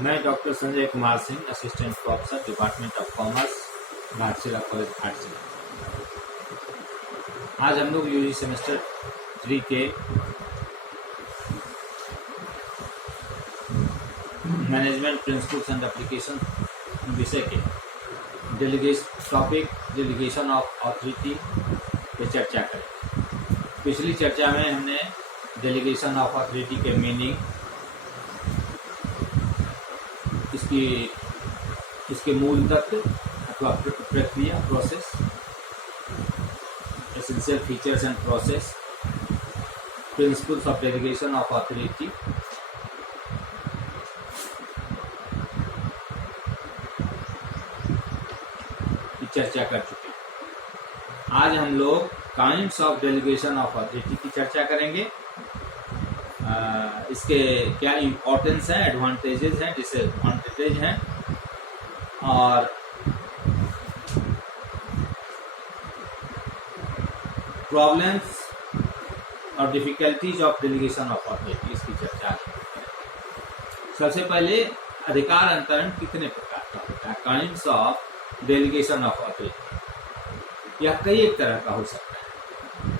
मैं doctor Sanjay Kumar Singh, assistant professor, department of commerce, Ghatshila college Ghatshila. आज हम लोग यूजी सेमेस्टर 3 के मैनेजमेंट प्रिंसिपल्स एंड एप्लीकेशन विषय के डेलीगेशन ऑफ अथॉरिटी पे चर्चा करें। पिछली चर्चा में हमने डेलीगेशन ऑफ अथॉरिटी के मीनिंग, इसके मूल तत्व अथवा प्रक्रिया, process, essential features and process, principles of delegation of authority, की चर्चा कर चुके हैं। आज हम लोग kinds of delegation of authority की चर्चा करेंगे। इसके क्या इम्पोर्टेंस है, एडवांटेजेस हैं, डिसएडवांटेजेस हैं और प्रॉब्लम्स और difficulties of delegation of authority, इसकी चर्चा करेंगे। सबसे पहले अधिकार अंतरण कितने प्रकार का होता है, kinds of delegation of authority. यह कई एक तरह का हो सकता है,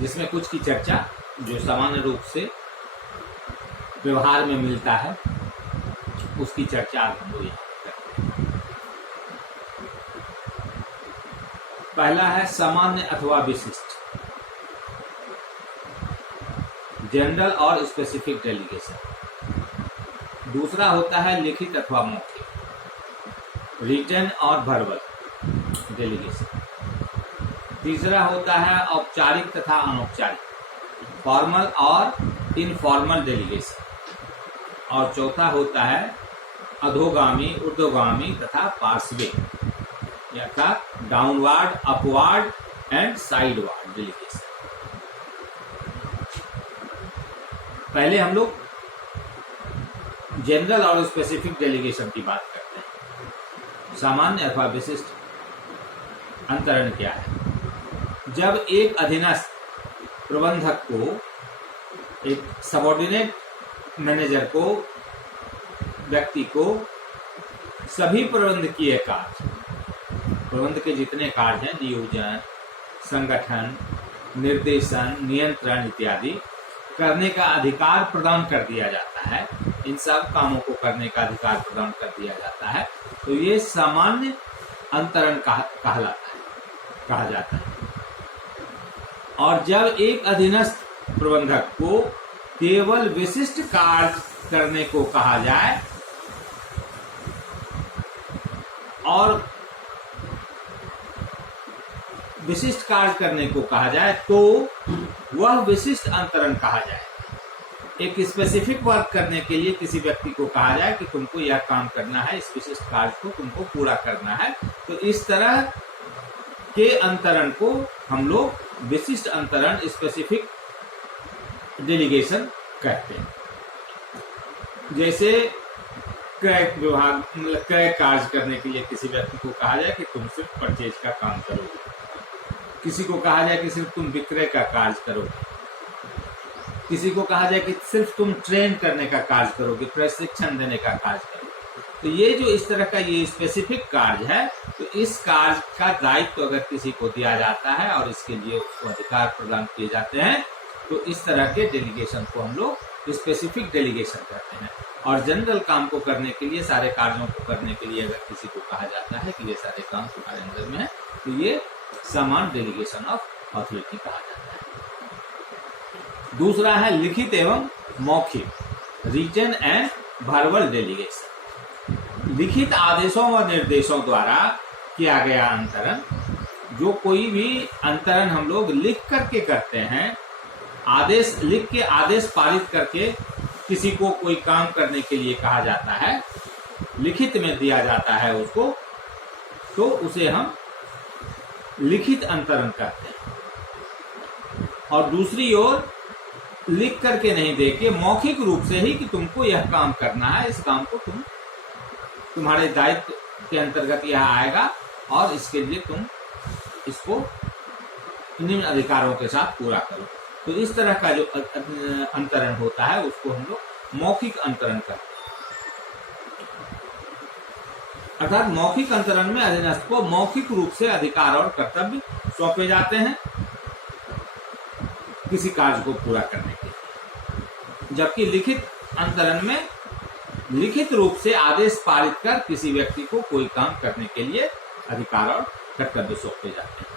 जिसमें कुछ की चर्चा जो सामान्य रूप से व्यवहार में मिलता है उसकी चर्चा हम लोग यहाँ करते हैं। पहला है सामान्य अथवा विशिष्ट, जनरल और स्पेसिफिक डेलीगेशन। दूसरा होता है लिखित अथवा मौखिक, रिटन और वर्बल डेलीगेशन। तीसरा होता है औपचारिक तथा अनौपचारिक, फॉर्मल और इनफॉर्मल डेलीगेशन। और चौथा होता है अधोगामी, ऊर्ध्वगामी तथा पार्श्विक, अर्थात downward, upward and sideward delegation. पहले हम लोग जनरल और स्पेसिफिक डेलीगेशन की बात करते हैं। सामान्य अथवा विशिष्ट अंतरण क्या है? जब एक अधीनस्थ प्रबंधक को, एक सबऑर्डिनेट मैनेजर को, व्यक्ति को सभी प्रबंधकीय कार्य, प्रबंध के जितने कार्य हैं, नियोजन, संगठन, निर्देशन, नियंत्रण इत्यादि करने का अधिकार प्रदान कर दिया जाता है, इन सब कामों को करने का अधिकार प्रदान कर दिया जाता है, तो ये सामान्य अंतरण कहा जाता है। और जब एक अधीनस्थ प्रबंधक को केवल विशिष्ट कार्य करने को कहा जाए और विशिष्ट कार्य करने को कहा जाए तो वह विशिष्ट अंतरण कहा जाए। एक स्पेसिफिक वर्क करने के लिए किसी व्यक्ति को कहा जाए कि तुमको यह काम करना है, इस विशिष्ट कार्य को तुमको पूरा करना है, तो इस तरह के अंतरण को हम लोग विशिष्ट अंतरण, स्पेसिफिक डेलीगेशन कहते हैं। जैसे क्रय विभाग, मतलब क्रय कार्य करने के लिए किसी व्यक्ति को कहा जाए कि तुम सिर्फ परचेज का काम करोगे, किसी को कहा जाए कि सिर्फ तुम विक्रय का कार्य करोगे, किसी को कहा जाए कि सिर्फ तुम ट्रेन करने का कार्य करोगे, प्रशिक्षण देने का कार्य करोगे। तो ये जो इस तरह का ये स्पेसिफिक कार्य है, तो इस कार्य का दायित्व अगर किसी को दिया जाता है और इसके लिए उसको अधिकार प्रदान किए जाते हैं, तो इस तरह के डेलीगेशन को हम लोग स्पेसिफिक डेलीगेशन कहते हैं। और जनरल काम को करने के लिए, सारे कार्यों को करने के लिए अगर किसी को कहा जाता है कि ये सारे काम तुम्हारे अंदर में है, तो ये सामान्य डेलीगेशन ऑफ अथॉरिटी कहा जाता है। दूसरा है लिखित एवं मौखिक, रिटन एंड वर्बल डेलीगेशन। लिखित आदेशों व निर्देशों द्वारा किया गया अंतरण, जो कोई भी अंतरण हम लोग लिख करके करते हैं, आदेश लिख के, आदेश पारित करके किसी को कोई काम करने के लिए कहा जाता है, लिखित में दिया जाता है उसको, तो उसे हम लिखित अंतरण कहते हैं। और दूसरी ओर लिख करके नहीं दे के मौखिक रूप से ही कि तुमको यह काम करना है, इस काम को तुम्हारे दायित्व के अंतर्गत यह आएगा और इसके लिए तुम इसको निम्न अधिकारों के साथ पूरा करो। तो इस तरह का जो अंतरण होता है उसको हम लोग मौखिक अंतरण करते हैं। अर्थात मौखिक अंतरण में अधीनस्थ को मौखिक रूप से अधिकार और कर्तव्य सौंपे जाते हैं किसी कार्य को पूरा करने के लिए, जबकि लिखित अंतरण में लिखित रूप से आदेश पारित कर किसी व्यक्ति को कोई काम करने के लिए अधिकार और कर्तव्य सौंपे जाते हैं।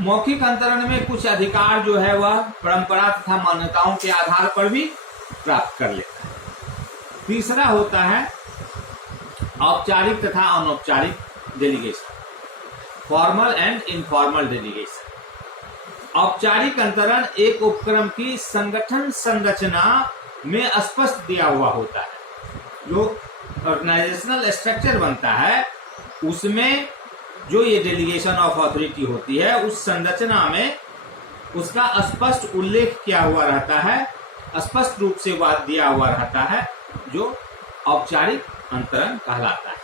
मौखिक अंतरण में कुछ अधिकार जो है वह परंपरा तथा मान्यताओं के आधार पर भी प्राप्त कर लेता है। तीसरा होता है औपचारिक तथा अनौपचारिक delegation, formal and informal delegation. औपचारिक अंतरण एक उपक्रम की संगठन संरचना में स्पष्ट दिया हुआ होता है। जो ऑर्गेनाइजेशनल स्ट्रक्चर बनता है उसमें जो ये डेलीगेशन ऑफ अथॉरिटी होती है उस संरचना में उसका स्पष्ट उल्लेख किया हुआ रहता है, स्पष्ट रूप से बात दिया हुआ रहता है, जो औपचारिक अंतरण कहलाता है।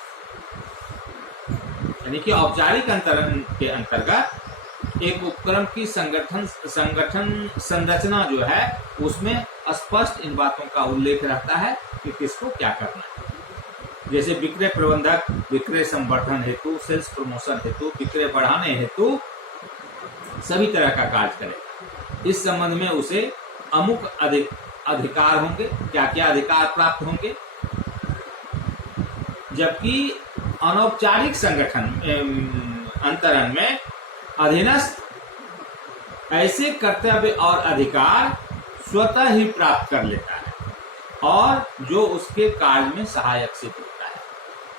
यानी कि औपचारिक अंतरण के अंतर्गत एक उपक्रम की संगठन संरचना जो है उसमें स्पष्ट इन बातों का उल्लेख रहता है कि किसको क्या करना है। जैसे विक्रय प्रबंधक विक्रय संवर्धन हेतु, सेल्स प्रमोशन हेतु, विक्रय बढ़ाने हेतु सभी तरह का कार्य करेगा। इस संबंध में उसे अमुक अधिकार होंगे, क्या क्या अधिकार प्राप्त होंगे। जबकि अनौपचारिक संगठन अंतरण में अधीनस्थ ऐसे कर्तव्य और अधिकार स्वतः ही प्राप्त कर लेता है और जो उसके कार्य में सहायक सिद्ध होता है।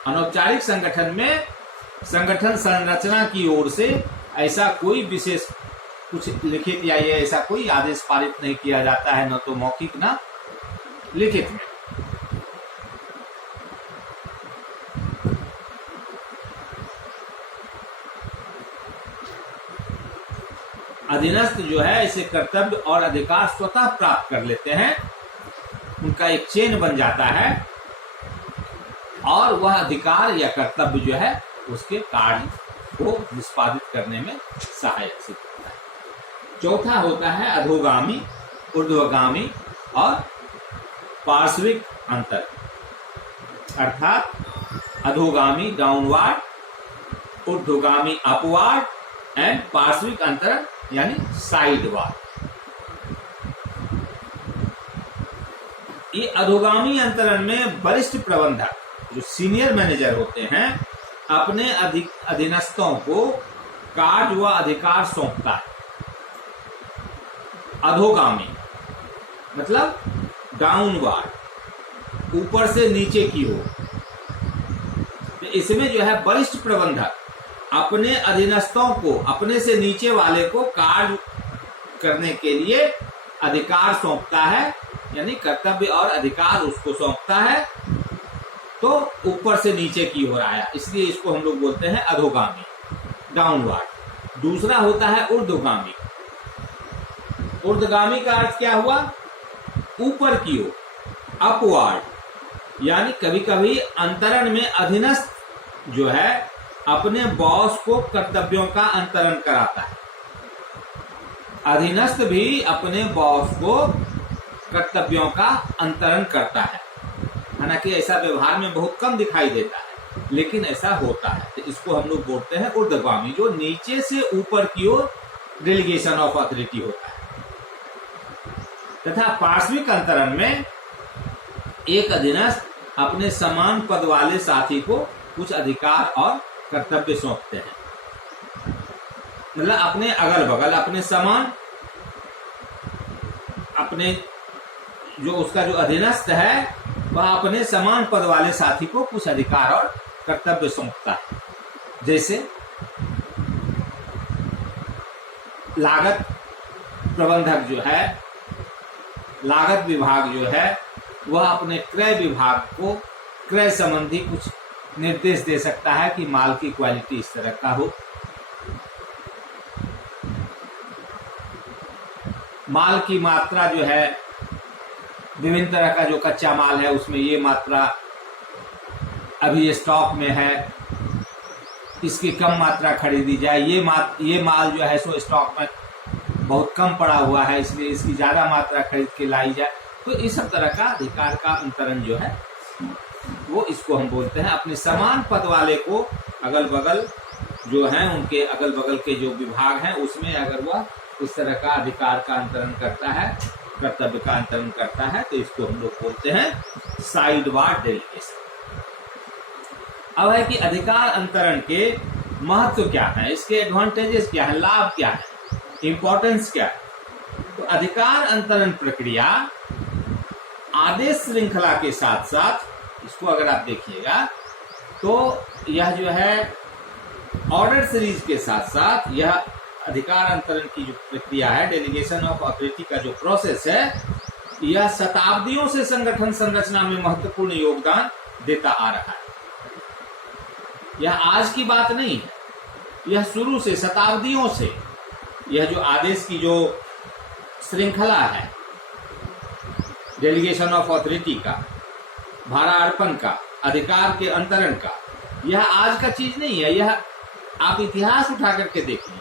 अनौपचारिक संगठन में संगठन संरचना की ओर से ऐसा कोई विशेष कुछ लिखित या ये ऐसा कोई आदेश पारित नहीं किया जाता है, न तो मौखिक न लिखित में। अधीनस्थ जो है ऐसे कर्तव्य और अधिकार स्वतः प्राप्त कर लेते हैं, उनका एक चेन बन जाता है और वह अधिकार या कर्तव्य जो है उसके कार्य को निष्पादित करने में सहायक सिद्ध होता है। चौथा होता है अधोगामी, ऊर्ध्वगामी और पार्श्विक अंतर, अर्थात अधोगामी डाउनवर्ड, ऊर्ध्वगामी अपवर्ड एंड पार्श्विक अंतर यानी साइडवार्ड। ये अधोगामी अंतरण में वरिष्ठ प्रबंधक जो सीनियर मैनेजर होते हैं अपने अधीनस्थों को कार्य व अधिकार सौंपता है। अधोगामी मतलब डाउनवर्ड, ऊपर से नीचे की ओर। तो इसमें जो है वरिष्ठ प्रबंधक अपने अधीनस्थों को, अपने से नीचे वाले को कार्य करने के लिए अधिकार सौंपता है, यानी कर्तव्य और अधिकार उसको सौंपता है, तो ऊपर से नीचे की ओर आया, इसलिए इसको हम लोग बोलते हैं अधोगामी, डाउनवर्ड। दूसरा होता है ऊर्ध्वगामी। ऊर्ध्वगामी का अर्थ क्या हुआ? ऊपर की ओर, अपवर्ड। यानी कभी कभी अंतरण में अधीनस्थ जो है अपने बॉस को कर्तव्यों का अंतरण कराता है। अधीनस्थ भी अपने बॉस को कर्तव्यों का अंतरण करता है। हालांकि ऐसा व्यवहार में बहुत कम दिखाई देता है, लेकिन ऐसा होता है। तो इसको हम लोग बोलते हैं ऊर्ध्वगामी, जो नीचे से ऊपर की ओर डेलीगेशन ऑफ अथॉरिटी होता है। तथा पार्श्विक अंतरण में एक अधीनस्थ अपने समान पद वाले साथी को कुछ अधिकार और कर्तव्य सौंपते हैं। मतलब अपने अगल बगल, अपने समान, अपने जो उसका जो अधीनस्थ है वह अपने समान पद वाले साथी को कुछ अधिकार और कर्तव्य सौंपता है। जैसे लागत प्रबंधक जो है, लागत विभाग जो है, वह अपने क्रय विभाग को क्रय संबंधी कुछ निर्देश दे सकता है कि माल की क्वालिटी इस तरह का हो, माल की मात्रा जो है, विभिन्न तरह का जो कच्चा माल है उसमें ये मात्रा अभी स्टॉक में है, इसकी कम मात्रा खरीदी जाए, ये माल जो है सो स्टॉक में बहुत कम पड़ा हुआ है, इसलिए इसकी ज्यादा मात्रा खरीद के लाई जाए। तो इस सब तरह का अधिकार का अंतरण जो है वो इसको हम बोलते हैं। अपने समान पद वाले को अगल बगल जो हैं उनके अगल बगल के जो विभाग हैं उसमें अगर वह इस तरह का अधिकार का अंतरण करता है, कर्तव्य का अंतरण करता है, तो इसको हम लोग बोलते हैं साइडवार डेलीगेशन। अब है कि अधिकार अंतरण के महत्व क्या है, इसके एडवांटेजेस क्या है, लाभ क्या है, इंपॉर्टेंस क्या है। तो अधिकार अंतरण प्रक्रिया आदेश श्रृंखला के साथ साथ, इसको अगर आप देखिएगा तो यह जो है ऑर्डर सीरीज के साथ साथ यह अधिकार अंतरण की जो प्रक्रिया है, डेलीगेशन ऑफ अथॉरिटी का जो प्रोसेस है, यह शताब्दियों से संगठन संरचना में महत्वपूर्ण योगदान देता आ रहा है। यह आज की बात नहीं है, यह शुरू से शताब्दियों से यह जो आदेश की जो श्रृंखला है, डेलीगेशन ऑफ अथॉरिटी का, भारार्पण का, अधिकार के अंतरण का, यह आज का चीज नहीं है। यह आप इतिहास उठा करके देखिए,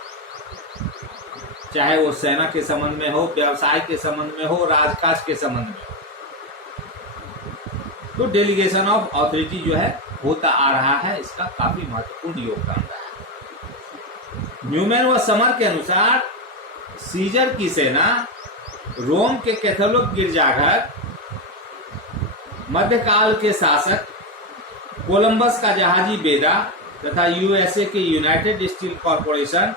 चाहे वो सेना के संबंध में हो, व्यवसाय के संबंध में हो, राजकाज के संबंध में हो, तो डेलीगेशन ऑफ अथॉरिटी जो है होता आ रहा है, इसका काफी महत्वपूर्ण योगदान रहा है। न्यूमैन व समर के अनुसार सीजर की सेना, रोम के कैथोलिक गिरजाघर, मध्यकाल के शासक, कोलंबस का जहाजी बेड़ा तथा यूएसए के यूनाइटेड स्टील कॉरपोरेशन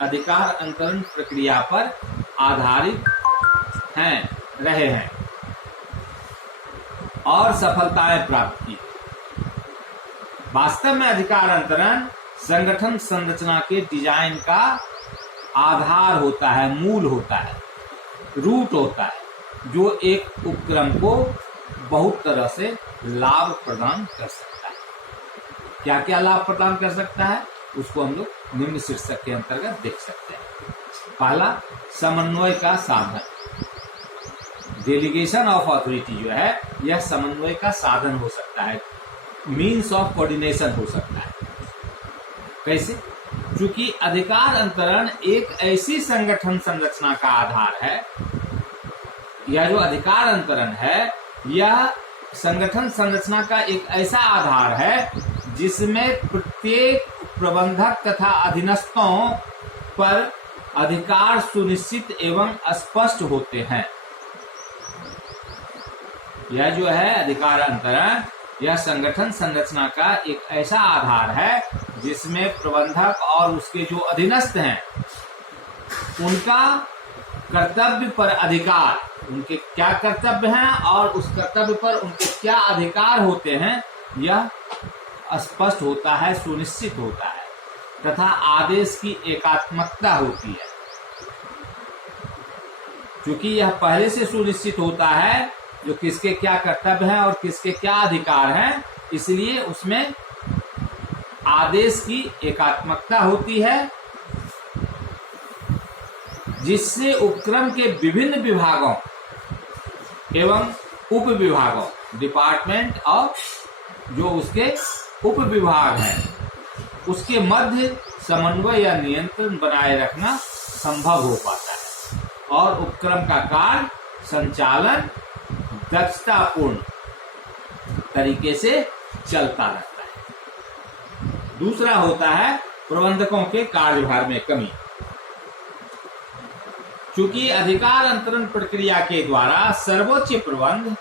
अधिकार अंतरण प्रक्रिया पर आधारित रहे हैं और सफलताएं प्राप्त की। वास्तव में अधिकार अंतरण संगठन संरचना के डिजाइन का आधार होता है, मूल होता है, रूट होता है, जो एक उपक्रम को बहुत तरह से लाभ प्रदान कर सकता है। क्या क्या लाभ प्रदान कर सकता है उसको हम लोग निम्न शीर्षक के अंतर्गत देख सकते हैं। पहला, समन्वय का साधन। डेलीगेशन ऑफ अथॉरिटी जो है यह समन्वय का साधन हो सकता है, मीन्स ऑफ कोऑर्डिनेशन हो सकता है। कैसे? क्योंकि अधिकार अंतरण एक ऐसी संगठन संरचना का आधार है, यह जो अधिकार अंतरण है यह संगठन संरचना का एक ऐसा आधार है जिसमें प्रत्येक प्रबंधक तथा अधीनस्थों पर अधिकार सुनिश्चित एवं स्पष्ट होते हैं। यह जो है अधिकार अंतरण, यह संगठन संरचना का एक ऐसा आधार है जिसमें प्रबंधक और उसके जो अधीनस्थ हैं उनका कर्तव्य पर अधिकार, उनके क्या कर्तव्य हैं और उस कर्तव्य पर उनके क्या अधिकार होते हैं, यह स्पष्ट होता है, सुनिश्चित होता है, तथा आदेश की एकात्मकता होती है। क्योंकि यह पहले से सुनिश्चित होता है जो किसके क्या कर्तव्य हैं और किसके क्या अधिकार हैं, इसलिए उसमें आदेश की एकात्मकता होती है, जिससे उपक्रम के विभिन्न विभागों एवं उप विभागों, डिपार्टमेंट और जो उसके उप विभाग हैं, उसके मध्य समन्वय या नियंत्रण बनाए रखना संभव हो पाता है और उपक्रम का कार्य संचालन दक्षतापूर्ण तरीके से चलता रहता है। दूसरा होता है प्रबंधकों के कार्यभार में कमी। चूंकि अधिकार अंतरण प्रक्रिया के द्वारा सर्वोच्च प्रबंध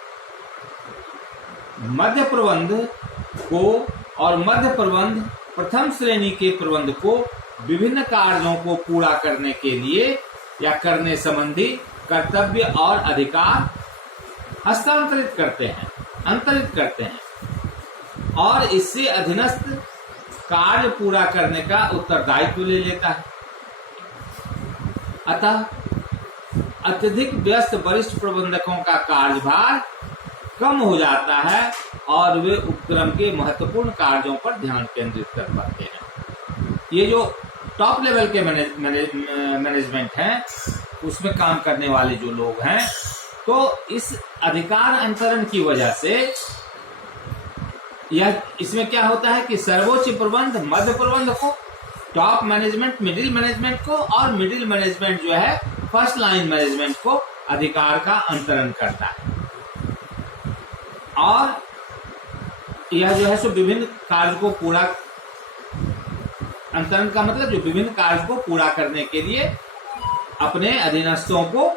मध्य प्रबंध को और मध्य प्रबंध प्रथम श्रेणी के प्रबंध को विभिन्न कार्यों को पूरा करने के लिए या करने संबंधी कर्तव्य और अधिकार हस्तांतरित करते हैं, अंतरित करते हैं और इससे अधीनस्थ कार्य पूरा करने का उत्तरदायित्व ले लेता है। अतः अत्यधिक व्यस्त वरिष्ठ प्रबंधकों का कार्यभार कम हो जाता है और वे उपक्रम के महत्वपूर्ण कार्यों पर ध्यान केंद्रित कर पाते हैं। ये जो टॉप लेवल के मैनेजमेंट है उसमें काम करने वाले जो लोग हैं, तो इस अधिकार अंतरण की वजह से यह इसमें क्या होता है कि सर्वोच्च प्रबंध मध्य प्रबंध को, टॉप मैनेजमेंट मिडिल मैनेजमेंट को और मिडिल मैनेजमेंट जो है फर्स्ट लाइन मैनेजमेंट को अधिकार का अंतरण करता है और यह जो है सो विभिन्न कार्य को पूरा, अंतरण का मतलब जो विभिन्न कार्य को पूरा करने के लिए अपने अधीनस्थों को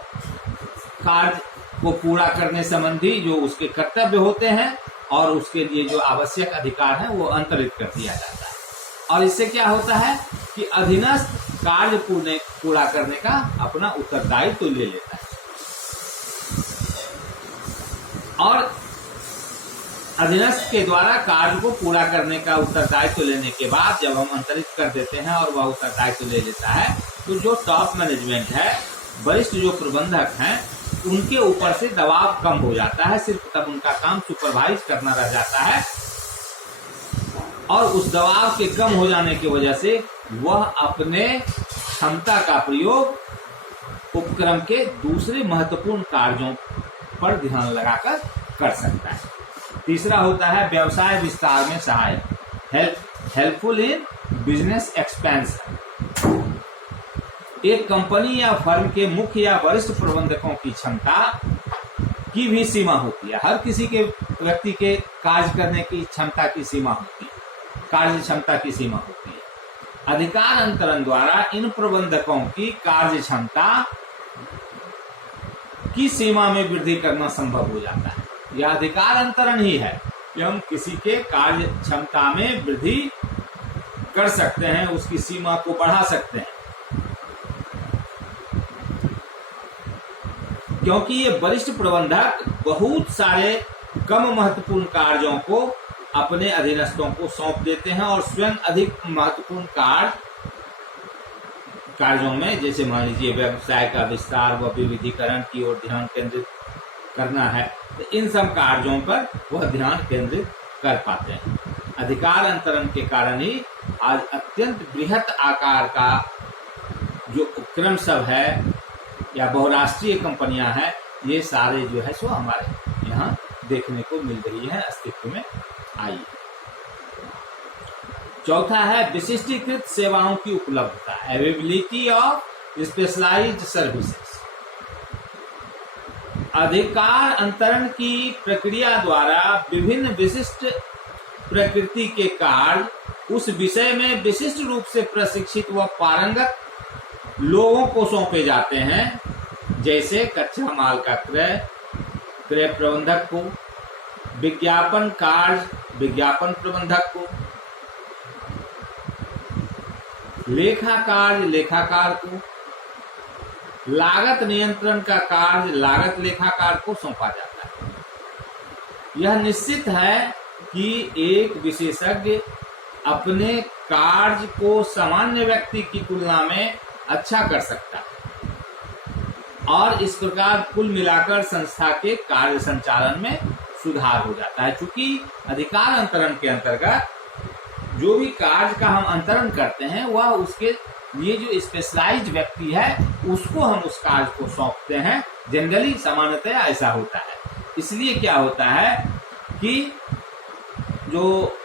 कार्य को पूरा करने संबंधी जो उसके कर्तव्य होते हैं और उसके लिए जो आवश्यक अधिकार है वो अंतरित कर दिया जाता है। और इससे क्या होता है कि अधीनस्थ कार्य पूरा करने का अपना उत्तरदायित्व तो ले लेता है। और अधीनस्थ के द्वारा कार्य को पूरा करने का उत्तरदायित्व लेने के बाद जब हम अंतरित कर देते हैं और वह उत्तरदायित्व ले लेता है, तो जो टॉप मैनेजमेंट है, वरिष्ठ जो प्रबंधक हैं, उनके ऊपर से दबाव कम हो जाता है। सिर्फ तब उनका काम सुपरवाइज करना रह जाता है और उस दबाव के कम हो जाने की वजह से वह अपने क्षमता का प्रयोग उपक्रम के दूसरे महत्वपूर्ण कार्यों पर ध्यान लगाकर कर सकता है। तीसरा होता है व्यवसाय विस्तार में सहायक, हेल्पफुल इन बिजनेस एक्सपेंशन। एक कंपनी या फर्म के मुख्य या वरिष्ठ प्रबंधकों की क्षमता की भी सीमा होती है। हर किसी के व्यक्ति के कार्य करने की क्षमता की सीमा होती है, कार्य क्षमता की सीमा होती है। अधिकार अंतरण द्वारा इन प्रबंधकों की कार्य क्षमता की सीमा में वृद्धि करना संभव हो जाता है। यह अधिकार अंतरण ही है कि हम किसी के कार्य क्षमता में वृद्धि कर सकते हैं, उसकी सीमा को बढ़ा सकते हैं, क्योंकि ये वरिष्ठ प्रबंधक बहुत सारे कम महत्वपूर्ण कार्यों को अपने अधीनस्थों को सौंप देते हैं और स्वयं अधिक महत्वपूर्ण कार्यों में, जैसे मान लीजिए व्यवसाय का विस्तार व विविधीकरण की ओर ध्यान केंद्रित करना है, तो इन सब कार्यों पर वह ध्यान केंद्रित कर पाते हैं। अधिकार अंतरण के कारण ही आज अत्यंत बृहत आकार का जो उपक्रम सब है या बहुराष्ट्रीय कंपनियां हैं, ये सारे जो है सो हमारे यहाँ देखने को मिल रही है, अस्तित्व में आई। चौथा है विशिष्टीकृत सेवाओं की उपलब्धता, अवेलेबिलिटी ऑफ स्पेशलाइज्ड सर्विसेज। अधिकार अंतरण की प्रक्रिया द्वारा विभिन्न विशिष्ट प्रकृति के कार्य उस विषय में विशिष्ट रूप से प्रशिक्षित व पारंगत लोगों को सौंपे जाते हैं, जैसे कच्चा माल का क्रय प्रबंधक को, विज्ञापन कार्य विज्ञापन प्रबंधक को, लेखा कार्य लेखाकार को, लागत नियंत्रण का कार्य लागत लेखाकार को सौंपा जाता है। यह निश्चित है कि एक विशेषज्ञ अपने कार्य को सामान्य व्यक्ति की तुलना में अच्छा कर सकता है और इस प्रकार कुल मिलाकर संस्था के कार्य संचालन में सुधार हो जाता है। चूंकि अधिकार अंतरण के अंतर्गत जो भी कार्य का हम अंतरण करते हैं वह उसके लिए जो स्पेशलाइज्ड व्यक्ति है उसको हम उस कार्य को सौंपते हैं। जनरली सामान्यतः ऐसा होता है। इसलिए क्या होता है कि जो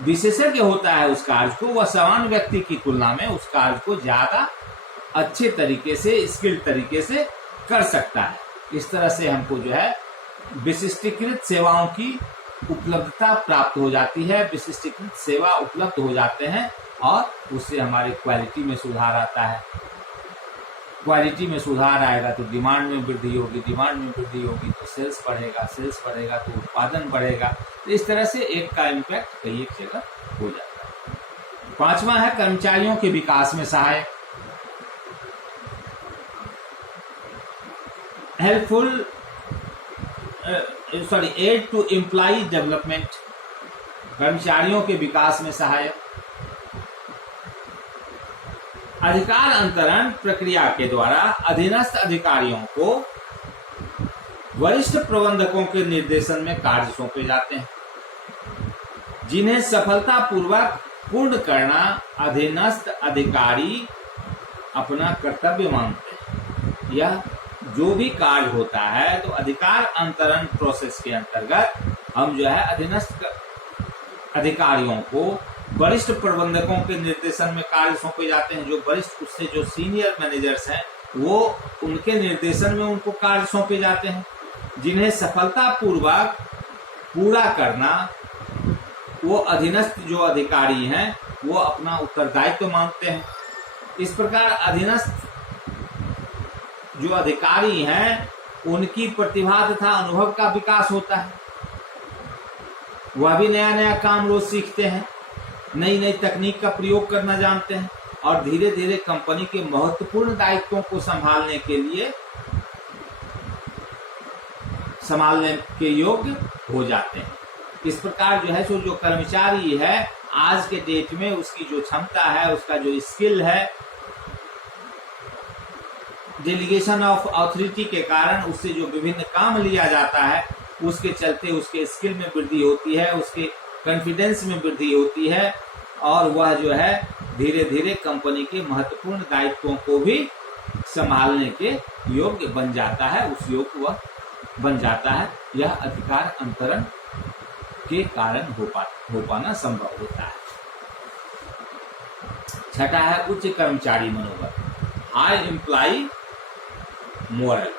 विशेषज्ञ होता है उस कार्य को, वह सामान्य व्यक्ति की तुलना में उस कार्य को ज्यादा अच्छे तरीके से, स्किल्ड तरीके से कर सकता है। इस तरह से हमको जो है विशिष्टीकृत सेवाओं की उपलब्धता प्राप्त हो जाती है, विशिष्टीकृत सेवा उपलब्ध हो जाते हैं और उससे हमारी क्वालिटी में सुधार आता है। क्वालिटी में सुधार आएगा तो डिमांड में वृद्धि होगी, डिमांड में वृद्धि होगी तो सेल्स बढ़ेगा, सेल्स बढ़ेगा तो उत्पादन बढ़ेगा। तो इस तरह से एक का इम्पैक्ट कई एक जगह हो जाता है। पांचवा है कर्मचारियों के विकास में सहायक, helpful aid to employ development, कर्मचारियों के विकास में सहायक। अधिकार अंतरण प्रक्रिया के द्वारा अधीनस्थ अधिकारियों को वरिष्ठ प्रबंधकों के निर्देशन में कार्य सौंपे जाते हैं, जिन्हें सफलतापूर्वक पूर्ण करना अधीनस्थ अधिकारी अपना कर्तव्य मानते हैं। यह जो भी कार्य होता है तो अधिकार अंतरण प्रोसेस के अंतर्गत हम जो है अधीनस्थ अधिकारियों को वरिष्ठ प्रबंधकों के निर्देशन में कार्य सौंपे जाते हैं। जो वरिष्ठ, उससे जो सीनियर मैनेजर्स हैं वो उनके निर्देशन में उनको कार्य सौंपे जाते हैं, जिन्हें सफलतापूर्वक पूरा करना वो अधीनस्थ जो अधिकारी हैं वो अपना उत्तरदायित्व मानते हैं। इस प्रकार अधीनस्थ जो अधिकारी हैं उनकी प्रतिभा तथा अनुभव का विकास होता है। वह भी नया नया काम रोज सीखते हैं, नई नई तकनीक का प्रयोग करना जानते हैं और धीरे धीरे कंपनी के महत्वपूर्ण दायित्वों को संभालने के योग्य हो जाते हैं। इस प्रकार जो है सो जो कर्मचारी है आज के डेट में उसकी जो क्षमता है, उसका जो स्किल है, डेलीगेशन ऑफ अथॉरिटी के कारण उससे जो विभिन्न काम लिया जाता है उसके चलते उसके स्किल में वृद्धि होती है, उसके कॉन्फिडेंस में वृद्धि होती है और वह जो है धीरे धीरे कंपनी के महत्वपूर्ण दायित्वों को भी संभालने के योग्य बन जाता है, उस योग्य वह बन जाता है। यह अधिकार अंतरण के कारण हो पाना संभव होता है। छठा है उच्च कर्मचारी मनोबल, हाई एम्प्लॉय मोरल।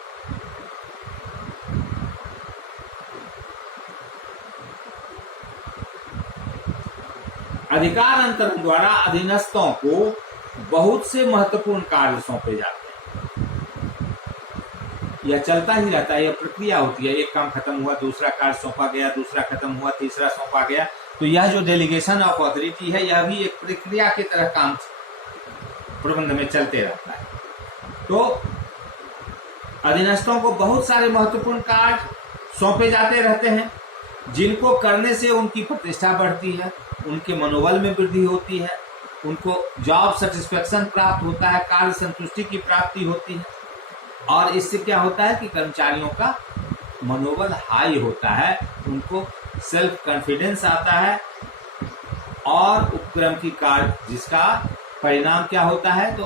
अधिकार अंतरण द्वारा अधीनस्थों को बहुत से महत्वपूर्ण कार्य सौंपे जाते हैं। यह चलता ही रहता है, यह प्रक्रिया होती है। एक काम खत्म हुआ, दूसरा कार्य सौंपा गया, दूसरा खत्म हुआ, तीसरा सौंपा गया। तो यह जो डेलीगेशन ऑफ अथॉरिटी है यह भी एक प्रक्रिया की तरह काम प्रबंध में चलते रहता है। तो अधीनस्थों को बहुत सारे महत्वपूर्ण कार्य सौंपे जाते रहते हैं जिनको करने से उनकी प्रतिष्ठा बढ़ती है, उनके मनोबल में वृद्धि होती है, उनको जॉब सेटिस्फेक्शन प्राप्त होता है, कार्य संतुष्टि की प्राप्ति होती है और इससे क्या होता है कि कर्मचारियों का मनोबल हाई होता है, उनको सेल्फ कॉन्फिडेंस आता है और उपक्रम की कार्य जिसका परिणाम क्या होता है, तो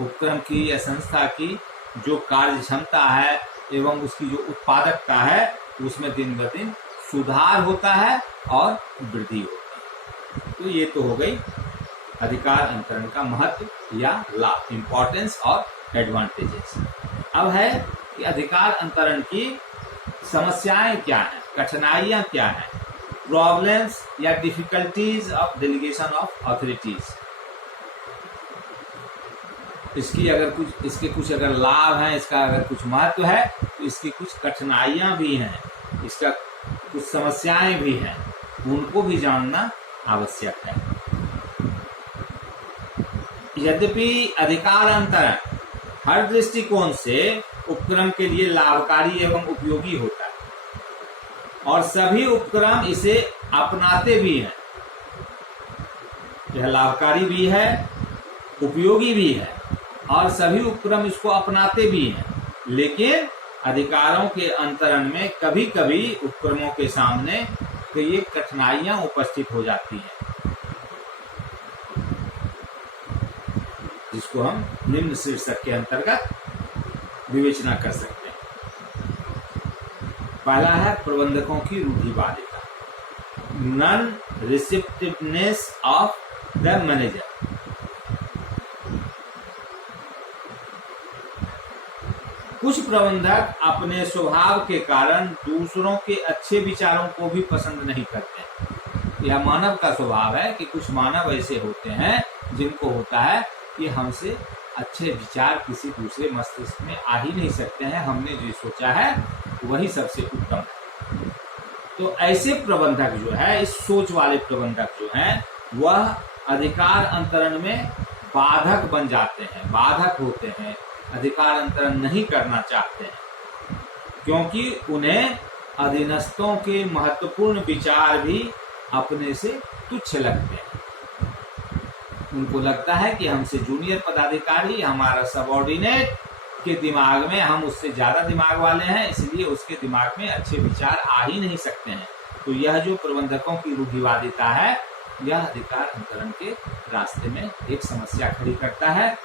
उपक्रम की या संस्था की जो कार्य क्षमता है एवं उसकी जो उत्पादकता है उसमें दिन ब दिन सुधार होता है और वृद्धि होती है। तो ये तो हो गई अधिकार अंतरण का महत्व या लाभ, इंपॉर्टेंस और एडवांटेजेस। अब है कि अधिकार अंतरण की समस्याएं क्या हैं, कठिनाइयां क्या हैं, प्रॉब्लम्स या difficulties of delegation of authorities. इसके कुछ अगर लाभ हैं, इसका अगर कुछ महत्व है तो इसकी कुछ कठिनाइयां भी हैं, इसका कुछ समस्याएं भी हैं, उनको भी जानना आवश्यक है। यद्यपि अधिकार अंतरण हर दृष्टिकोण से उपक्रम के लिए लाभकारी एवं उपयोगी होता है और सभी उपक्रम इसे अपनाते भी हैं, यह लाभकारी भी है, उपयोगी भी है और सभी उपक्रम इसको अपनाते भी हैं, लेकिन अधिकारों के अंतरण में कभी कभी उपक्रमों के सामने कई कठिनाइयां उपस्थित हो जाती हैं जिसको हम निम्न शीर्षक के अंतर्गत विवेचना कर सकते हैं। पहला है प्रबंधकों की रूढ़िवादिता, non receptiveness of the manager. कुछ प्रबंधक अपने स्वभाव के कारण दूसरों के अच्छे विचारों को भी पसंद नहीं करते। यह मानव का स्वभाव है कि कुछ मानव ऐसे होते हैं जिनको होता है कि हमसे अच्छे विचार किसी दूसरे मस्तिष्क में आ ही नहीं सकते हैं, हमने जो सोचा है वही सबसे उत्तम है। तो ऐसे प्रबंधक जो है, इस सोच वाले प्रबंधक जो हैं, वह अधिकार अंतरण में बाधक बन जाते हैं, बाधक होते हैं, अधिकार अंतरण नहीं करना चाहते हैं क्योंकि उन्हें अधीनस्थों के महत्वपूर्ण विचार भी अपने से तुच्छ लगते हैं। उनको लगता है कि हमसे जूनियर पदाधिकारी, हमारा सबऑर्डिनेट के दिमाग में हम उससे ज्यादा दिमाग वाले हैं, इसलिए उसके दिमाग में अच्छे विचार आ ही नहीं सकते हैं। तो यह जो प्रबंधकों की रूढ़िवादिता है, यह अधिकार अंतरण के रास्ते में एक समस्या खड़ी करता है,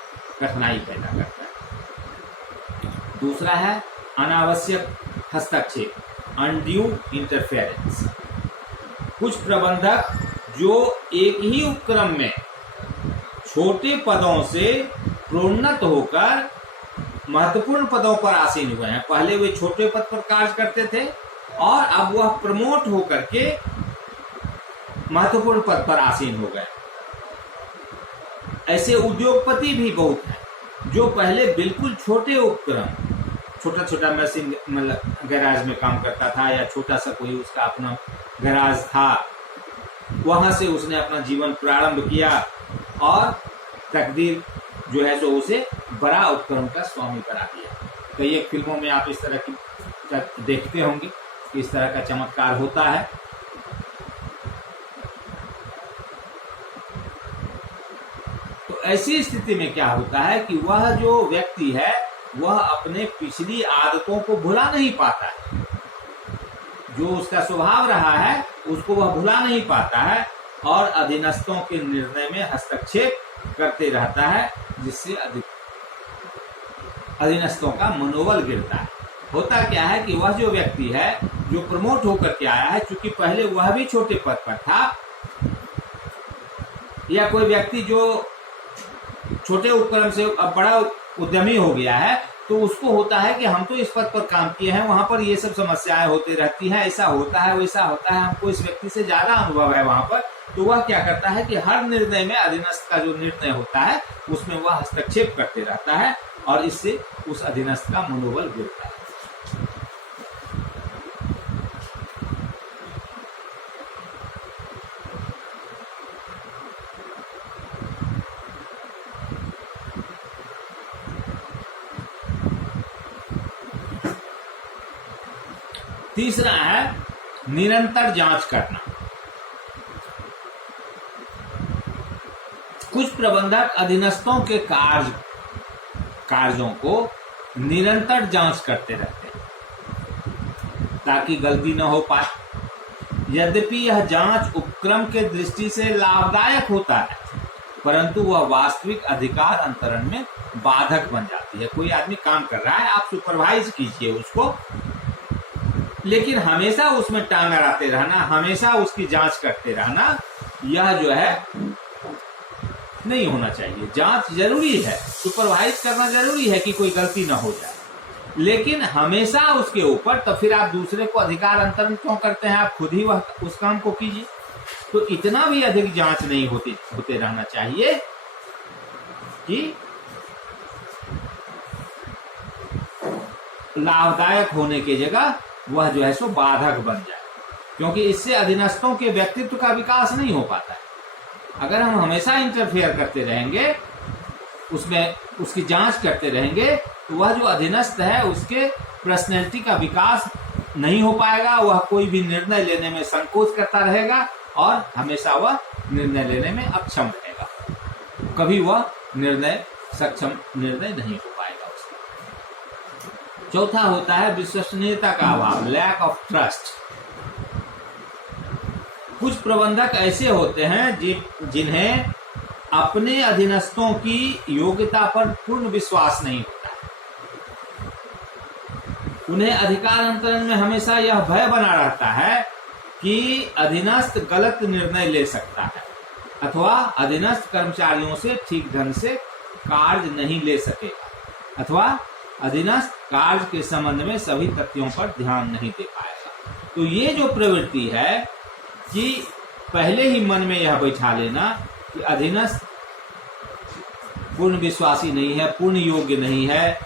कठिनाई पैदा करता है। दूसरा है अनावश्यक हस्तक्षेप, अनड्यू इंटरफेरेंस। कुछ प्रबंधक जो एक ही उपक्रम में छोटे पदों से प्रोन्नत होकर महत्वपूर्ण पदों पर आसीन हुए हैं, पहले वे छोटे पद पर कार्य करते थे और अब वह प्रमोट होकर के महत्वपूर्ण पद पर आसीन हो गए। ऐसे उद्योगपति भी बहुत हैं जो पहले बिल्कुल छोटे उपकरण, छोटा छोटा मशीन मतलब गैराज में काम करता था या छोटा सा कोई उसका अपना गैराज था, वहां से उसने अपना जीवन प्रारंभ किया और तकदीर जो है सो उसे बड़ा उपकरण का स्वामी बना दिया। कई एक फिल्मों में आप इस तरह की देखते होंगे कि इस तरह का चमत्कार होता है। तो ऐसी स्थिति में क्या होता है कि वह जो व्यक्ति है वह अपने पिछली आदतों को भुला नहीं पाता है, जो उसका स्वभाव रहा है उसको वह भुला नहीं पाता है और अधीनस्थों के निर्णय में हस्तक्षेप करते रहता है, जिससे अधीनस्थों का मनोबल गिरता है। होता क्या है कि वह जो व्यक्ति है जो प्रमोट होकर के आया है, क्योंकि पहले वह भी छोटे पद पर था, या कोई व्यक्ति जो छोटे उपक्रम से अब बड़ा उद्यमी हो गया है, तो उसको होता है कि हम तो इस पद पर काम किए हैं, वहां पर ये सब समस्याएं होती रहती हैं, ऐसा होता है वैसा होता है, हमको इस व्यक्ति से ज्यादा अनुभव है वहां पर। तो वह क्या करता है कि हर निर्णय में अधीनस्थ का जो निर्णय होता है उसमें वह हस्तक्षेप करते रहता है और इससे उस अधीनस्थ का मनोबल गिरता है। तीसरा है निरंतर जांच करना। कुछ प्रबंधक अधीनस्थों के कार्यों को निरंतर जांच करते रहते हैं ताकि गलती न हो पाए। यद्यपि यह जांच उपक्रम के दृष्टि से लाभदायक होता है, परंतु वह वास्तविक अधिकार अंतरण में बाधक बन जाती है। कोई आदमी काम कर रहा है, आप सुपरवाइज कीजिए उसको, लेकिन हमेशा उसमें टांग अड़ाते रहना, हमेशा उसकी जांच करते रहना, यह जो है नहीं होना चाहिए। जांच जरूरी है, सुपरवाइज करना जरूरी है कि कोई गलती ना हो जाए, लेकिन हमेशा उसके ऊपर, तो फिर आप दूसरे को अधिकार अंतरण क्यों करते हैं? आप खुद ही वह उस काम को कीजिए। तो इतना भी अधिक जांच नहीं होते रहना चाहिए कि लाभदायक होने की जगह वह जो है सो बाधक बन जाए, क्योंकि इससे अधीनस्थों के व्यक्तित्व का विकास नहीं हो पाता है। अगर हम हमेशा इंटरफेयर करते रहेंगे, उसमें उसकी जांच करते रहेंगे, तो वह जो अधीनस्थ है उसके पर्सनैलिटी का विकास नहीं हो पाएगा, वह कोई भी निर्णय लेने में संकोच करता रहेगा और हमेशा वह निर्णय लेने में अक्षम रहेगा, कभी वह सक्षम निर्णय नहीं हो पाएगा उसका। चौथा होता है विश्वसनीयता का अभाव, लैक ऑफ ट्रस्ट। कुछ प्रबंधक ऐसे होते हैं जिन्हें अपने अधीनस्थों की योग्यता पर पूर्ण विश्वास नहीं होता है। उन्हें अधिकार अंतरण में हमेशा यह भय बना रहता है कि अधीनस्थ गलत निर्णय ले सकता है अथवा अधीनस्थ कर्मचारियों से ठीक ढंग से कार्य नहीं ले सकेगा अथवा अधीनस्थ कार्य के संबंध में सभी तथ्यों पर ध्यान नहीं दे पाएगा। तो ये जो प्रवृत्ति है कि पहले ही मन में यह बैठा लेना कि अधीनस्थ पूर्ण विश्वासी नहीं है, पूर्ण योग्य नहीं है,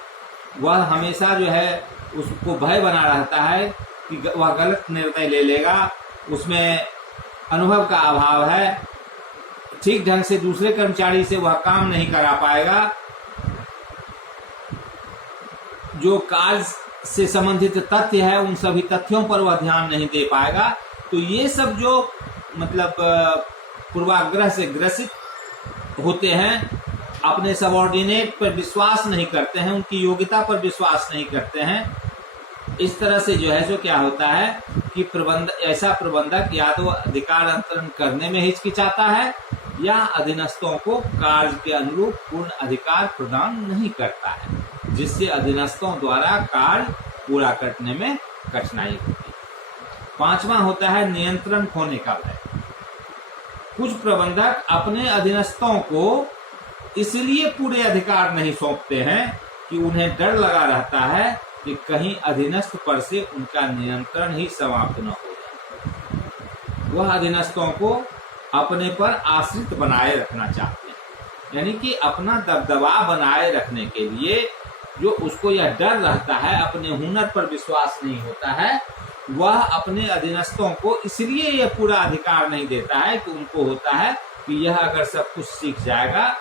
वह हमेशा जो है उसको भय बना रहता है कि वह गलत निर्णय ले लेगा, उसमें अनुभव का अभाव है, ठीक ढंग से दूसरे कर्मचारी से वह काम नहीं करा पाएगा, जो कार्य से संबंधित तथ्य है उन सभी तथ्यों पर वह ध्यान नहीं दे पाएगा। तो ये सब जो मतलब पूर्वाग्रह से ग्रसित होते हैं, अपने सबऑर्डिनेट पर विश्वास नहीं करते हैं, उनकी योग्यता पर विश्वास नहीं करते हैं, इस तरह से जो है जो क्या होता है कि ऐसा प्रबंधक या तो अधिकार अंतरण करने में हिचकिचाता है या अधीनस्थों को कार्य के अनुरूप पूर्ण अधिकार प्रदान नहीं करता है, जिससे अधीनस्थों द्वारा कार्य पूरा करने में कठिनाई होती है। पांचवा होता है नियंत्रण खोने का भय। कुछ प्रबंधक अपने अधीनस्थों को इसलिए पूरे अधिकार नहीं सौंपते हैं कि उन्हें डर लगा रहता है कि कहीं अधीनस्थ पर से उनका नियंत्रण ही समाप्त न हो जाए। वह अधीनस्थों को अपने पर आश्रित बनाए रखना चाहते हैं, यानी कि अपना दबदबा बनाए रखने के लिए जो उसको यह डर रहता है, अपने हुनर पर विश्वास नहीं होता है, वह अपने अधीनस्थों को इसलिए यह पूरा अधिकार नहीं देता है कि उनको होता है कि यह अगर सब कुछ सीख जाएगा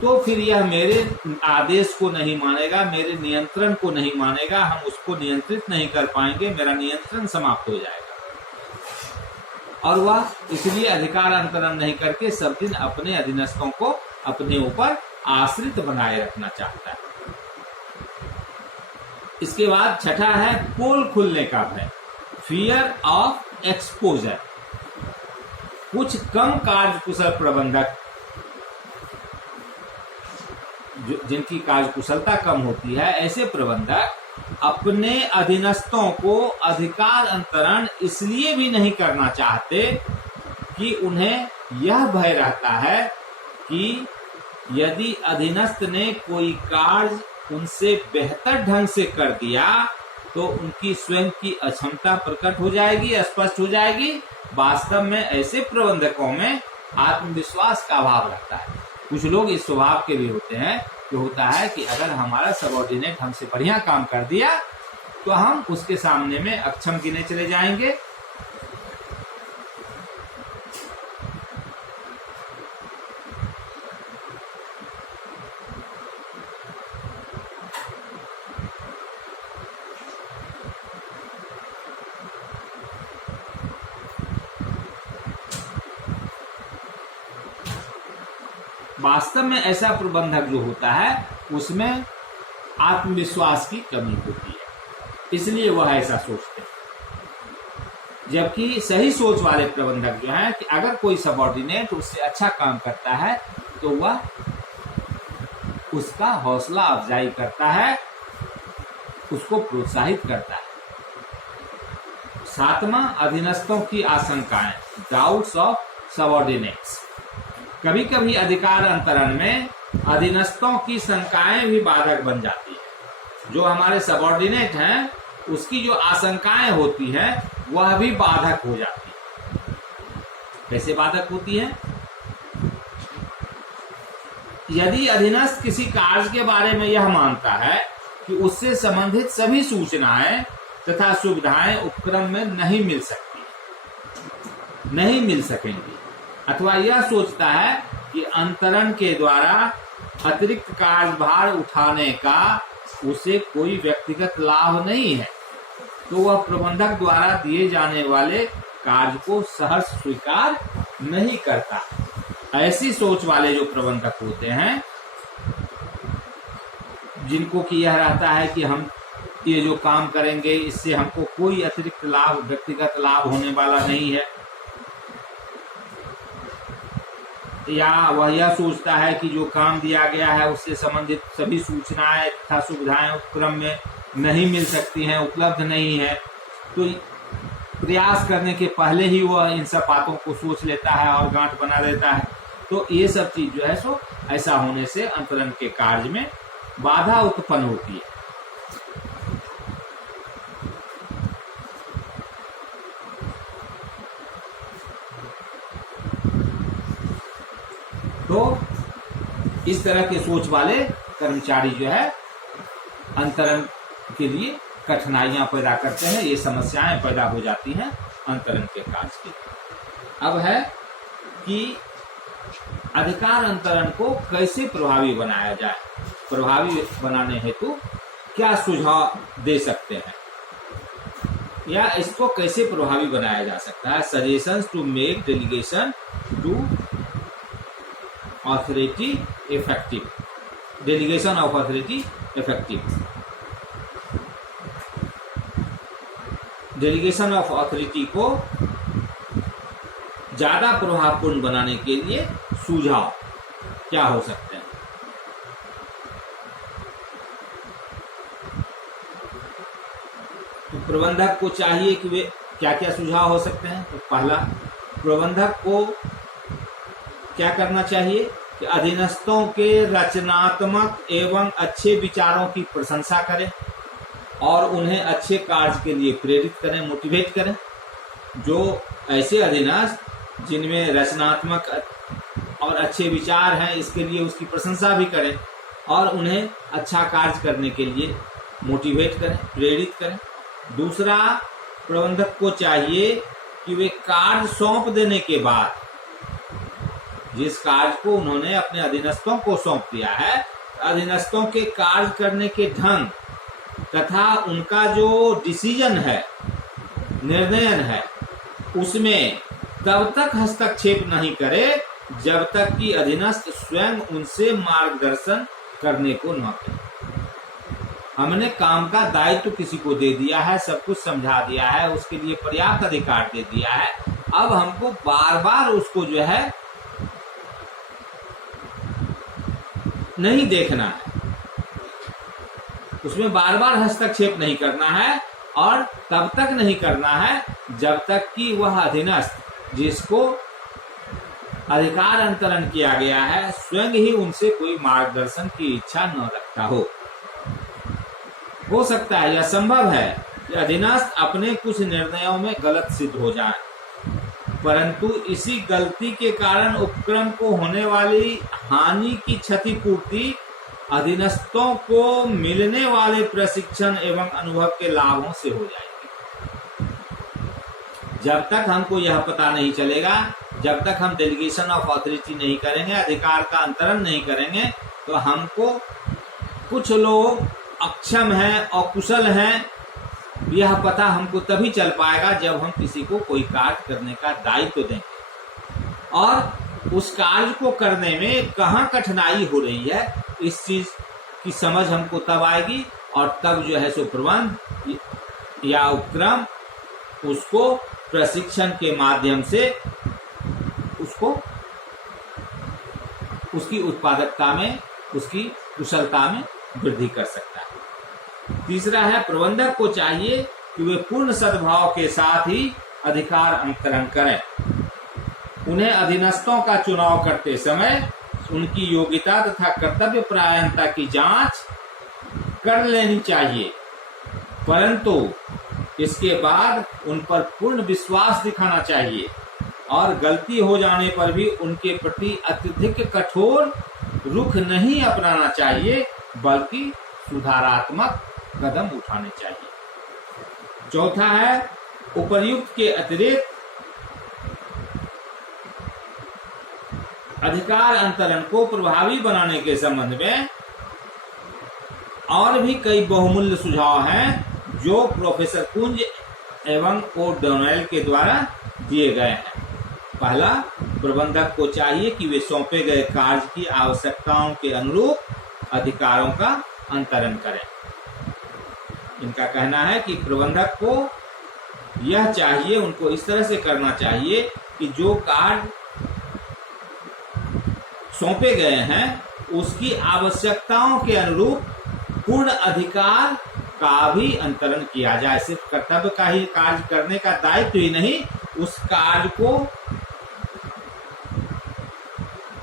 तो फिर यह मेरे आदेश को नहीं मानेगा, मेरे नियंत्रण को नहीं मानेगा, हम उसको नियंत्रित नहीं कर पाएंगे, मेरा नियंत्रण समाप्त हो जाएगा। और वह इसलिए अधिकार अंतरण नहीं करके सब दिन अपने अधीनस्थों को अपने ऊपर आश्रित बनाए रखना चाहता है। इसके बाद छठा है पोल खुलने का भय, फियर ऑफ एक्सपोजर। कुछ कम कार्यकुशल प्रबंधक जिनकी कार्यकुशलता कम होती है, ऐसे प्रबंधक अपने अधीनस्थों को अधिकार अंतरण इसलिए भी नहीं करना चाहते कि उन्हें यह भय रहता है कि यदि अधीनस्थ ने कोई कार्य उनसे बेहतर ढंग से कर दिया तो उनकी स्वयं की अक्षमता प्रकट हो जाएगी, स्पष्ट हो जाएगी। वास्तव में ऐसे प्रबंधकों में आत्मविश्वास का अभाव रहता है। कुछ लोग इस स्वभाव के भी होते हैं जो होता है कि अगर हमारा सबऑर्डिनेट हमसे बढ़िया काम कर दिया तो हम उसके सामने में अक्षम गिने चले जाएंगे। वास्तव में ऐसा प्रबंधक जो होता है उसमें आत्मविश्वास की कमी होती है, इसलिए वह ऐसा सोचते हैं। जबकि सही सोच वाले प्रबंधक जो हैं कि अगर कोई सबऑर्डिनेट उससे अच्छा काम करता है तो वह उसका हौसला अफजाई करता है, उसको प्रोत्साहित करता है। सातवां, अधीनस्थों की आशंकाएं, डाउट्स ऑफ सबऑर्डिनेट्स। कभी कभी अधिकार अंतरण में अधीनस्थों की शंकाएं भी बाधक बन जाती है। जो हमारे सबऑर्डिनेट हैं उसकी जो आशंकाएं होती हैं वह भी बाधक हो जाती है। कैसे बाधक होती है? यदि अधीनस्थ किसी कार्य के बारे में यह मानता है कि उससे संबंधित सभी सूचनाएं तथा सुविधाएं उपक्रम में नहीं मिल सकेंगी, अथवा यह सोचता है कि अंतरण के द्वारा अतिरिक्त कार्यभार उठाने का उसे कोई व्यक्तिगत लाभ नहीं है, तो वह प्रबंधक द्वारा दिए जाने वाले कार्य को सहर्ष स्वीकार नहीं करता। ऐसी सोच वाले जो प्रबंधक होते हैं, जिनको कि यह रहता है कि हम ये जो काम करेंगे इससे हमको कोई अतिरिक्त लाभ, व्यक्तिगत लाभ होने वाला नहीं है, या वह यह सोचता है कि जो काम दिया गया है उससे संबंधित सभी सूचनाएं तथा सुविधाएं उपक्रम में नहीं मिल सकती हैं, उपलब्ध नहीं है, तो प्रयास करने के पहले ही वह इन सब बातों को सोच लेता है और गांठ बना देता है। तो ये सब चीज जो है सो ऐसा होने से अंतरण के कार्य में बाधा उत्पन्न होती है। तो इस तरह के सोच वाले कर्मचारी जो है अंतरण के लिए कठिनाइयां पैदा करते हैं, ये समस्याएं पैदा हो जाती हैं अंतरण के कार्य की। अब है कि अधिकार अंतरण को कैसे प्रभावी बनाया जाए। प्रभावी बनाने हेतु क्या सुझाव दे सकते हैं या इसको कैसे प्रभावी बनाया जा सकता है। Suggestions to make delegation to authority effective, delegation of authority effective. Delegation of authority को ज्यादा प्रभावपूर्ण बनाने के लिए सुझाव क्या हो सकते हैं। तो प्रबंधक को चाहिए कि वे क्या क्या सुझाव हो सकते हैं। तो पहला, प्रबंधक को क्या करना चाहिए कि अधीनस्थों के रचनात्मक एवं अच्छे विचारों की प्रशंसा करें और उन्हें अच्छे कार्य के लिए प्रेरित करें, मोटिवेट करें। जो ऐसे अधीनस्थ जिनमें रचनात्मक और अच्छे विचार हैं, इसके लिए उसकी प्रशंसा भी करें और उन्हें अच्छा कार्य करने के लिए मोटिवेट करें, प्रेरित करें। दूसरा, प्रबंधक को चाहिए कि वे कार्य सौंप देने के बाद, जिस कार्य को उन्होंने अपने अधीनस्थों को सौंप दिया है, अधीनस्थों के कार्य करने के ढंग तथा उनका जो डिसीजन है, निर्णयन है, उसमें तब तक हस्तक्षेप नहीं करे जब तक कि अधीनस्थ स्वयं उनसे मार्गदर्शन करने को न कहे। हमने काम का दायित्व किसी को दे दिया है, सब कुछ समझा दिया है, उसके लिए पर्याप्त अधिकार दे दिया है। अब हमको बार बार उसको जो है नहीं देखना है, उसमें बार बार हस्तक्षेप नहीं करना है और तब तक नहीं करना है जब तक कि वह अधीनस्थ जिसको अधिकार अंतरण किया गया है स्वयं ही उनसे कोई मार्गदर्शन की इच्छा न रखता हो सकता है, यह संभव है कि अधीनस्थ अपने कुछ निर्णयों में गलत सिद्ध हो जाए, परंतु इसी गलती के कारण उपक्रम को होने वाली हानि की क्षतिपूर्ति अधीनस्थों को मिलने वाले प्रशिक्षण एवं अनुभव के लाभों से हो जाएगी। जब तक हमको यह पता नहीं चलेगा, जब तक हम डेलीगेशन ऑफ अथॉरिटी नहीं करेंगे, अधिकार का अंतरण नहीं करेंगे, तो हमको कुछ लोग अक्षम हैं, अकुशल हैं, यह पता हमको तभी चल पाएगा जब हम किसी को कोई कार्य करने का दायित्व देंगे और उस कार्य को करने में कहाँ कठिनाई हो रही है, इस चीज की समझ हमको तब आएगी और तब जो है सो प्रबंध या उपक्रम उसको प्रशिक्षण के माध्यम से उसको उसकी उत्पादकता में, उसकी कुशलता में वृद्धि कर सकता है। तीसरा है, प्रबंधक को चाहिए कि वे पूर्ण सद्भाव के साथ ही अधिकार अंतरण करें। उन्हें अधीनस्थों का चुनाव करते समय उनकी योग्यता तथा कर्तव्य परायणता की जांच कर लेनी चाहिए, परंतु इसके बाद उन पर पूर्ण विश्वास दिखाना चाहिए और गलती हो जाने पर भी उनके प्रति अत्यधिक कठोर रुख नहीं अपनाना चाहिए, बल्कि सुधारात्मक कदम उठाने चाहिए। चौथा है, उपर्युक्त के अतिरिक्त अधिकार अंतरण को प्रभावी बनाने के संबंध में और भी कई बहुमूल्य सुझाव हैं जो प्रोफेसर कुंज एवं ओ डोनेल के द्वारा दिए गए हैं। पहला, प्रबंधक को चाहिए कि वे सौंपे गए कार्य की आवश्यकताओं के अनुरूप अधिकारों का अंतरण करें। इनका कहना है कि प्रबंधक को यह चाहिए, उनको इस तरह से करना चाहिए कि जो कार्य सौंपे गए हैं उसकी आवश्यकताओं के अनुरूप पूर्ण अधिकार का भी अंतरण किया जाए। सिर्फ कर्तव्य का ही कार्य करने का दायित्व ही नहीं, उस कार्य को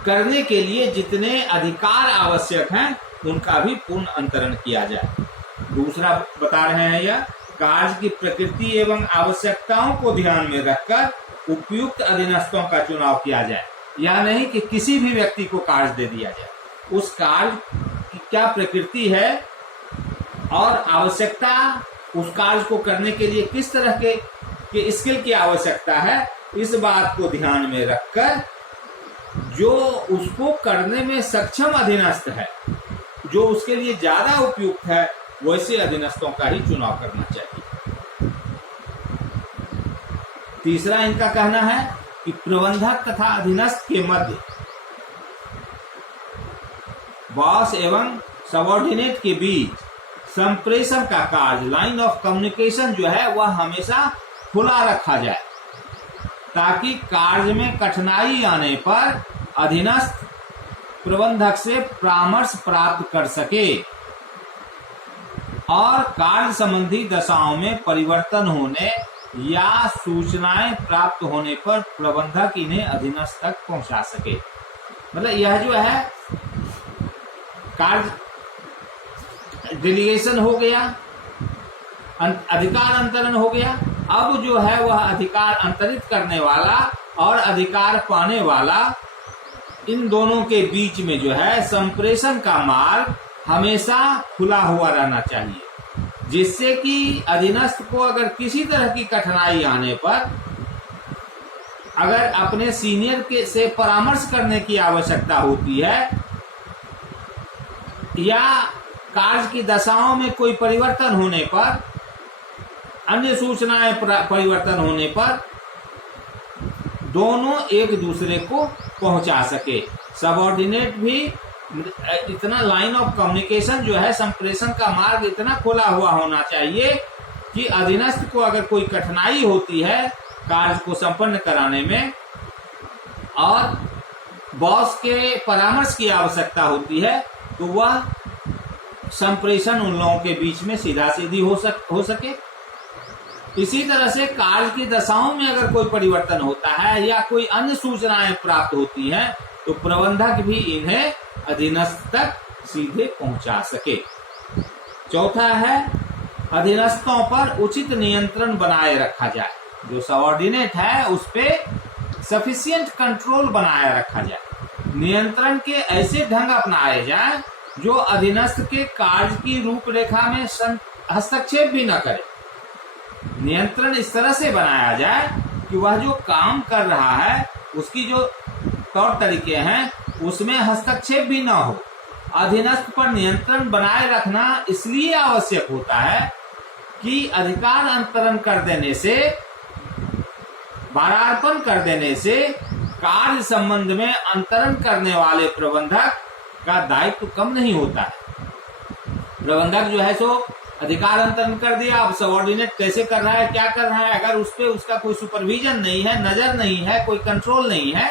करने के लिए जितने अधिकार आवश्यक हैं उनका भी पूर्ण अंतरण किया जाए। दूसरा बता रहे हैं, यह कार्य की प्रकृति एवं आवश्यकताओं को ध्यान में रखकर उपयुक्त अधीनस्थों का चुनाव किया जाए। यह नहीं कि किसी भी व्यक्ति को कार्य दे दिया जाए, उस कार्य की क्या प्रकृति है और आवश्यकता, उस कार्य को करने के लिए किस तरह के स्किल की आवश्यकता है, इस बात को ध्यान में रखकर जो उसको करने में सक्षम अधीनस्थ है, जो उसके लिए ज्यादा उपयुक्त है, वैसे अधीनस्थों का ही चुनाव करना चाहिए। तीसरा इनका कहना है कि प्रबंधक तथा अधीनस्थ के मध्य बॉस एवं सबऑर्डिनेट के बीच संप्रेषण का कार्य, लाइन ऑफ कम्युनिकेशन जो है वह हमेशा खुला रखा जाए, ताकि कार्य में कठिनाई आने पर अधीनस्थ प्रबंधक से परामर्श प्राप्त कर सके और कार्य संबंधी दशाओं में परिवर्तन होने या सूचनाएं प्राप्त होने पर प्रबंधक इन्हें अधीनस्थ तक पहुंचा सके। मतलब यह जो है कार्य डेलीगेशन हो गया, अधिकार अंतरण हो गया। अब जो है वह अधिकार अंतरित करने वाला और अधिकार पाने वाला, इन दोनों के बीच में जो है संप्रेषण का मार्ग हमेशा खुला हुआ रहना चाहिए, जिससे कि अधीनस्थ को अगर किसी तरह की कठिनाई आने पर अगर अपने सीनियर के से परामर्श करने की आवश्यकता होती है या कार्य की दशाओं में कोई परिवर्तन होने पर, अन्य सूचनाएं परिवर्तन होने पर दोनों एक दूसरे को पहुंचा सके। सबऑर्डिनेट भी इतना लाइन ऑफ कम्युनिकेशन जो है, संप्रेषण का मार्ग इतना खुला हुआ होना चाहिए कि अधीनस्थ को अगर कोई कठिनाई होती है कार्य को संपन्न कराने में और बॉस के परामर्श की आवश्यकता होती है, तो वह संप्रेषण उन लोगों के बीच में सीधा सीधी हो सके। इसी तरह से कार्य की दशाओं में अगर कोई परिवर्तन होता है या कोई अन्य सूचनाएं प्राप्त होती हैं, तो प्रबंधक भी इन्हें अधीनस्थ तक सीधे पहुंचा सके। चौथा है, अधीनस्थों पर उचित नियंत्रण बनाए रखा जाए। जो सबऑर्डिनेट है उस पे सफिशिएंट कंट्रोल बनाए रखा जाए। नियंत्रण के ऐसे ढंग अपनाए जाए जो अधीनस्थ के कार्य की रूपरेखा में हस्तक्षेप भी न करे। नियंत्रण इस तरह से बनाया जाए कि वह जो काम कर रहा है उसकी जो तौर तरीके हैं उसमें हस्तक्षेप भी न हो। अधीनस्थ पर नियंत्रण बनाए रखना इसलिए आवश्यक होता है कि अधिकार अंतरण कर देने से, भारार्पण कर देने से कार्य संबंध में अंतरण करने वाले प्रबंधक का दायित्व कम नहीं होता है। प्रबंधक जो है सो अधिकार अंतरण कर दिया, अब सबऑर्डिनेट कैसे कर रहा है, क्या कर रहा है, अगर उस पे उसका कोई सुपरविजन नहीं है, नजर नहीं है, कोई कंट्रोल नहीं है,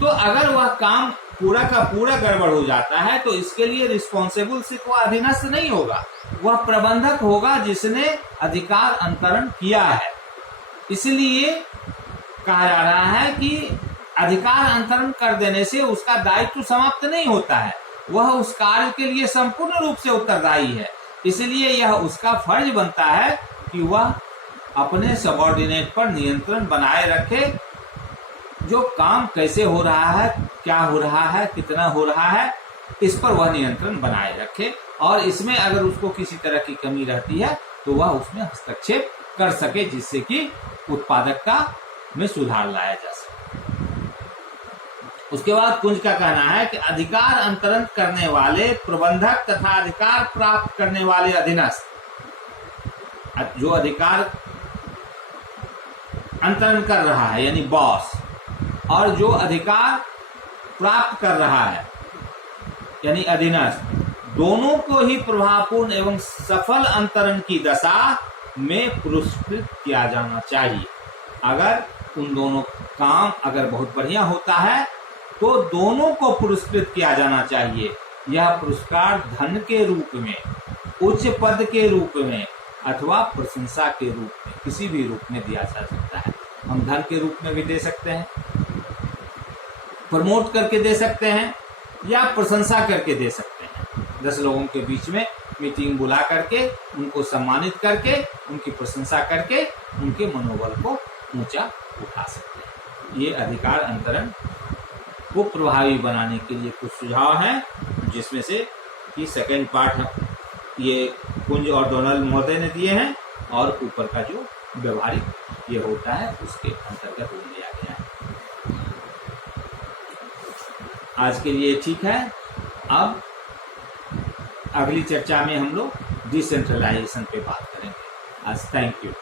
तो अगर वह काम पूरा का पूरा गड़बड़ हो जाता है तो इसके लिए रिस्पॉन्सिबल सिर्फ वह अधीनस्थ नहीं होगा, वह प्रबंधक होगा जिसने अधिकार अंतरण किया है। इसलिए कहा जा रहा है कि अधिकार अंतरण कर देने से उसका दायित्व समाप्त नहीं होता है, वह उस कार्य के लिए संपूर्ण रूप से उत्तरदायी है। इसलिए यह उसका फर्ज बनता है कि वह अपने सबऑर्डिनेट पर नियंत्रण बनाए रखे। जो काम कैसे हो रहा है, क्या हो रहा है, कितना हो रहा है, इस पर वह नियंत्रण बनाए रखे और इसमें अगर उसको किसी तरह की कमी रहती है तो वह उसमें हस्तक्षेप कर सके, जिससे कि उत्पादकता में सुधार लाया जा सके। उसके बाद कुंज का कहना है कि अधिकार अंतरण करने वाले प्रबंधक तथा अधिकार प्राप्त करने वाले अधीनस्थ, जो अधिकार अंतरण कर रहा है यानी बॉस, और जो अधिकार प्राप्त कर रहा है यानी अधीनस्थ, दोनों को ही प्रभावपूर्ण एवं सफल अंतरण की दशा में पुरस्कृत किया जाना चाहिए। अगर उन दोनों काम अगर बहुत बढ़िया होता है तो दोनों को पुरस्कृत किया जाना चाहिए। यह पुरस्कार धन के रूप में, उच्च पद के रूप में अथवा प्रशंसा के रूप में, किसी भी रूप में दिया जा सकता है। हम धन के रूप में भी दे सकते हैं, प्रमोट करके दे सकते हैं या प्रशंसा करके दे सकते हैं। 10 लोगों के बीच में मीटिंग बुला करके उनको सम्मानित करके उनकी प्रशंसा करके उनके मनोबल को ऊंचा उठा सकते हैं। ये अधिकार अंतरण को प्रभावी बनाने के लिए कुछ सुझाव हैं, जिसमें से कि सेकंड पार्ट ये कुंज और डोनाल्ड महोदय ने दिए हैं और ऊपर का जो व्यवहारिक ये होता है उसके अंतर्गत लिया गया है। आज के लिए ठीक है। अब अगली चर्चा में हम लोग डिसेंट्रलाइजेशन पे बात करेंगे। आज थैंक यू।